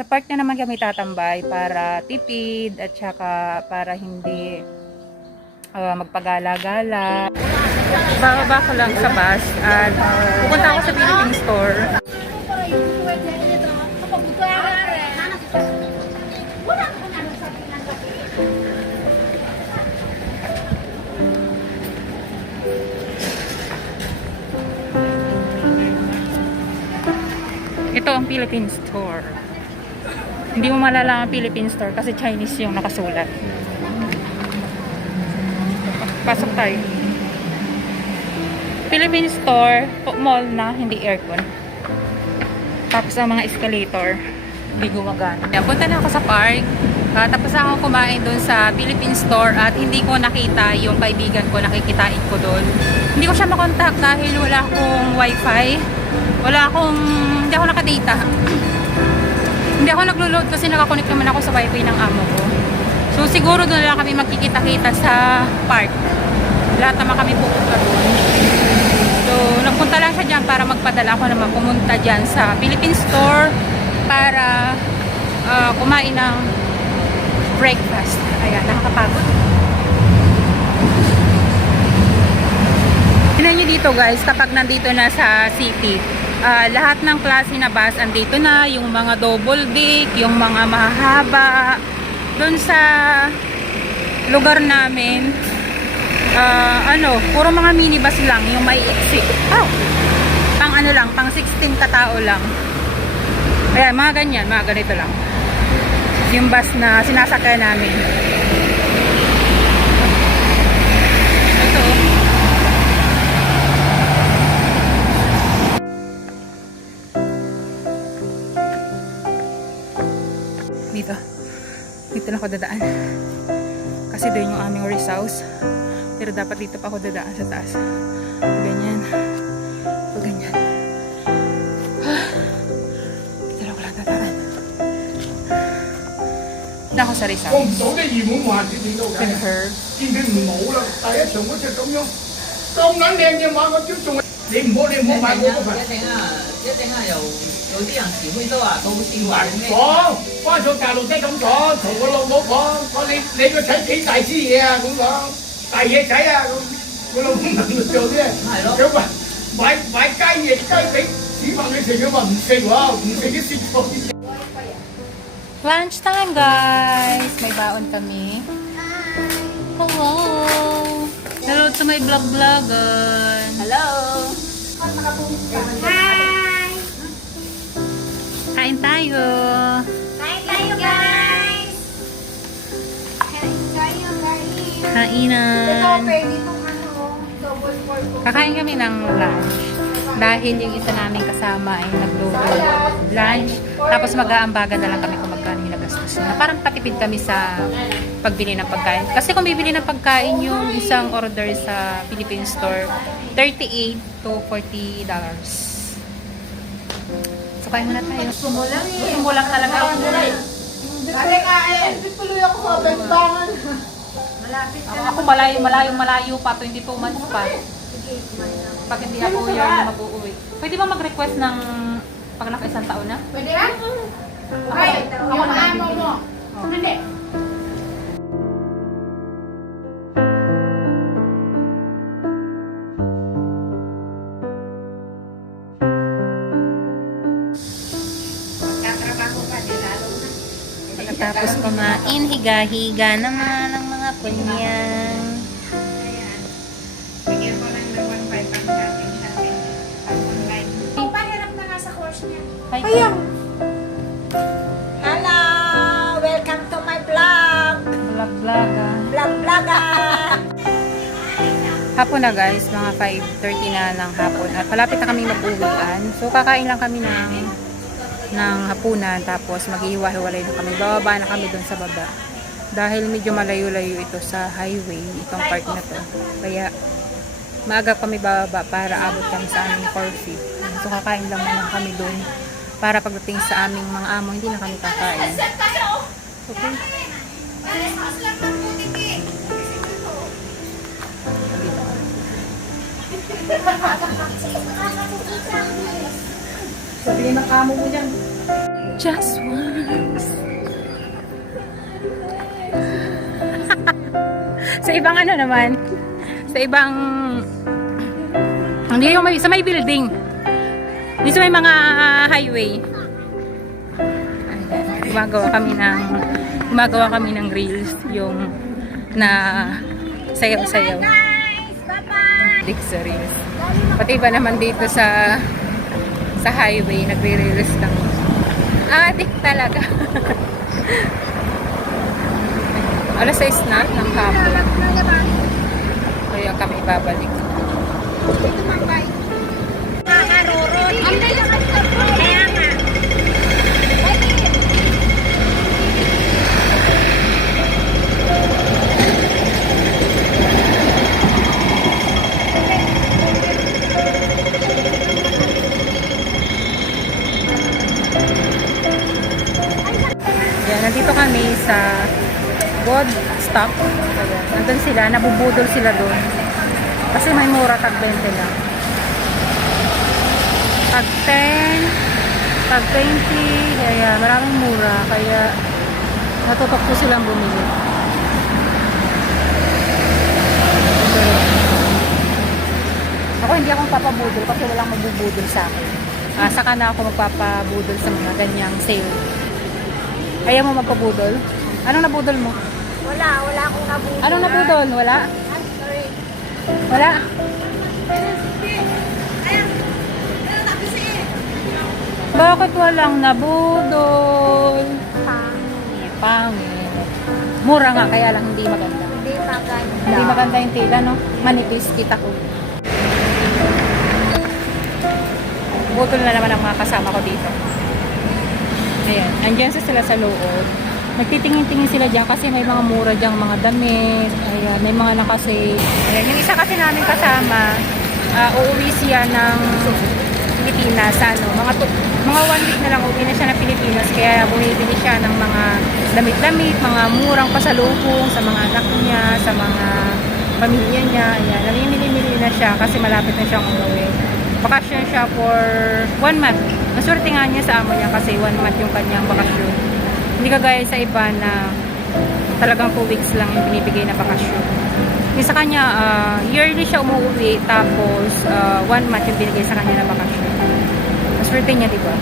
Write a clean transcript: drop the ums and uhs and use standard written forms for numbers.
Sa park na naman kami tatambay para tipid at saka para hindi magpagala-gala. Bababa ko lang sa bus at pupunta ako sa Philippine Store. Ito ang Philippine Store. Hindi mo malalaman ang Philippine Store kasi Chinese yung nakasulat. Pasok tayo. Philippine Store, mall na, hindi aircon. Tapos ang mga escalator, hindi gumagana. Punta na ako sa park. Tapos ako kumain doon sa Philippine Store at hindi ko nakita yung kaibigan ko, nakikitain ko doon. Hindi ko siya makontak dahil wala akong wifi. Hindi ako nakadata. Hindi ako naglo-load kasi nakakonect naman ako sa wifi ng amo ko. So siguro doon lang kami magkikita-kita sa park. Lahat naman kami pupunta doon. So nagpunta lang siya dyan para magpadala ako naman pumunta dyan sa Philippine Store para kumain ng breakfast. Ayan, nakakapagod. Tingnan nyo dito guys, kapag nandito na sa city, lahat ng klase na bus andito na, yung mga double deck, yung mga mahahaba. Doon sa lugar namin, puro mga minibus lang, yung may exit. Pang 16 katao lang. Ayan, mga ganyan, mga ganito lang. Yung bus na sinasakyan namin. Ito. Dito na ako dadaan. Kasi doon yung aming rest house. Pero dapat dito pa ako dadaan sa taas. Ganyan. Ganyan. Dito na ako lang dadaan. Dito ako sa rest house. With her. Lunch time guys! May baon kami. Hello! Hello to my vlog-vlogan. Hello! Hi! Kain tayo! Kain tayo guys! Kain tayo guys! Kainan! Ito, pwede itong double pork. Kakain kami ng lunch. Dahil yung isa namin kasama ay nagluto lunch. Tapos mag-aambagan na lang kami kung magkano yung nagastos na. Parang patipid kami sa pagbili ng pagkain. Kasi kung bibili ng pagkain yung isang order sa Philippine Store, $38 to $40. So kain muna tayo. Sumulang talaga ako. Kasi kain! Tuloy ako sa bentangan. Malapit na. Ako malayo pa, 22 months pa. Pag hindi ako yung mag-uwi. Pwede ba mag-request ng pag naka-isang taon na? Pwede yan? Okay, ako na amo mo. Hindi. Pagkatapos kumain, higa-higa naman ang mga kunyang. Pahiram na nga sa course niya. Ayun. Hello! Welcome to my vlog! Vlog-vloga. Vlog-vloga! Hapon na guys, mga 5:30 na ng hapon. At malapit na kami mag-uwian. So kakain lang kami ng hapunan. Tapos maghihiwa-hiwalay na kami. Bababa na kami dun sa baba. Dahil medyo malayo-layo ito sa highway, itong part na to. Kaya maaga kami bababa para abot kami sa aming coffee. So kakain lang muna kami dun. Para pagdating sa aming mga amo, hindi na kami kakain. Okay. Sabihin ng amo mo dyan. Just once. Sa ibang ano naman, sa ibang, hindi yung sa may building. Hindi sa may mga highway. Ayan, gumagawa kami ng reels, yung na sayaw-sayaw. Reels. Pati ba naman dito sa highway, nagre-reels lang. Adik talaga. Alas 6 na ng hapon. Kaya kami babalik. Yan, nandito kami sa God stop. Ayan, nandun sila, nabubudol sila doon. Kasi may mura, tag 20 lang. Tag 10, tag 20, kaya maraming mura. Kaya natutok po silang bumili. Ako hindi akong papabudol kasi walang magbubudol sa akin. Saka na ako magpapabudol sa mga ganyang sale. Kaya mo magpabudol? Anong nabudol mo? Wala akong nabudol. Anong nabudol? Wala? Ay, sorry. Wala? Bakit walang nabudol? Pangit. Pangit. Mura nga, kaya lang hindi maganda. Hindi maganda. Hindi maganda yung tela, no? Manipis, kita ko. Butol na naman ang mga kasama ko dito. Ayan, andyan sila sa loob. Nagtitingin-tingin sila dyan kasi may mga mura dyan, mga damit. Ayan, may mga nakasave. Ayan, yung isa kasi namin kasama, uuwi siya ng Pilipinas. Mga 1 week na lang uuwi na siya ng Pilipinas. Kaya bumibili siya ng mga damit-damit, mga murang pasalubong sa mga anak niya, sa mga pamilya niya. Ayan, namimili-mili na siya kasi malapit na siyang umuwi. Bakasyon siya for 1 month. Maswerte nga niya sa amo niya kasi 1 month yung kanyang bakasyon. Hindi kagaya sa iba na talagang 2 weeks lang yung binibigay na bakasyon. Yung sa kanya, yearly siya umuwi tapos 1 month yung binigay sa kanya na bakasyon. Maswerte niya, diba?